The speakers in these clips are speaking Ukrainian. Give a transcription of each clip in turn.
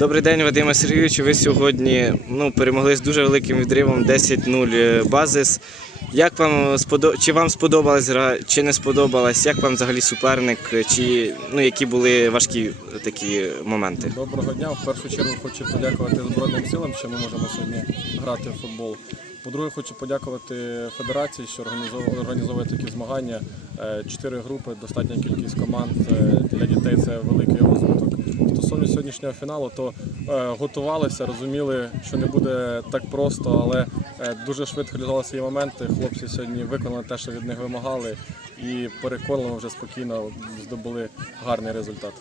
Добрий день, Вадиме Сергійовичу. Ви сьогодні ну, перемогли з дуже великим відривом 10-0 базис. Як вам сподо... Чи вам сподобалась гра, чи не сподобалась? Як вам взагалі суперник? Чи ну, які були важкі такі моменти? Доброго дня. В першу чергу хочу подякувати Збройним силам, що ми можемо сьогодні грати в футбол. По-друге, хочу подякувати федерації, що організовує, організовує такі змагання. Е, Чотири групи, достатня кількість команд е, для дітей це великий розвиток. Стосовно сьогоднішнього фіналу, то е, готувалися, розуміли, що не буде так просто, але е, дуже швидко реалізували свої моменти. Хлопці сьогодні виконали те, що від них вимагали, і переконливо вже спокійно здобули гарний результат.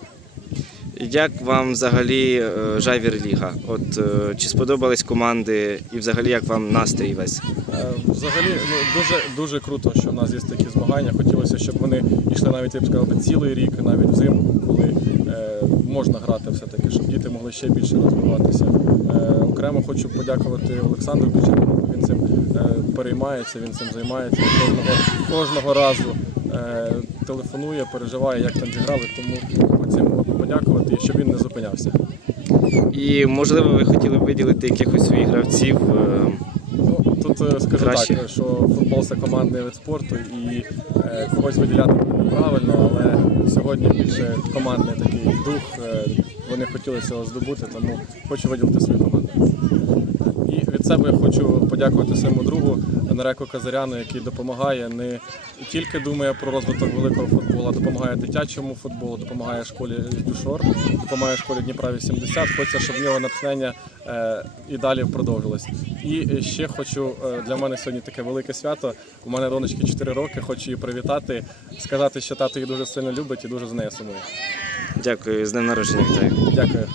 Як вам взагалі е, Жайвір Ліга? От е, чи сподобались команди і взагалі як вам настрій весь? Е, Взагалі, ну дуже дуже круто, що в нас є такі змагання. Хотілося, щоб вони йшли навіть я б сказав, цілий рік, навіть взимку, коли е, можна грати все-таки, щоб діти могли ще більше розвиватися. Е, окремо хочу подякувати Олександру Кучерину. Він цим е, переймається, він цим займається кожного, кожного разу. Е, телефонує, переживає, як там зіграли, тому хочемо подякувати щоб він не зупинявся. І можливо ви хотіли б виділити якихось своїх гравців? е, Ну, тут е, скажу Краще. так, що футбол це командний вид спорту і е, когось виділяти неправильно, але сьогодні більше командний такий дух. е, вони хотіли цього здобути, тому хочу виділити свою команду. І від себе хочу подякувати своєму другу Нареку Казаряну, який допомагає не тільки думає про розвиток великого футболу, а допомагає дитячому футболу, допомагає школі Дюшор, допомагає школі Дніпра 80. Хочеться, щоб в нього натхнення е, і далі продовжилось. І ще хочу е, для мене сьогодні таке велике свято. У мене донечки 4 роки. Хочу її привітати, сказати, що тато її дуже сильно любить і дуже з нею сумує. Дякую, з днем народження вітаю. Дякую.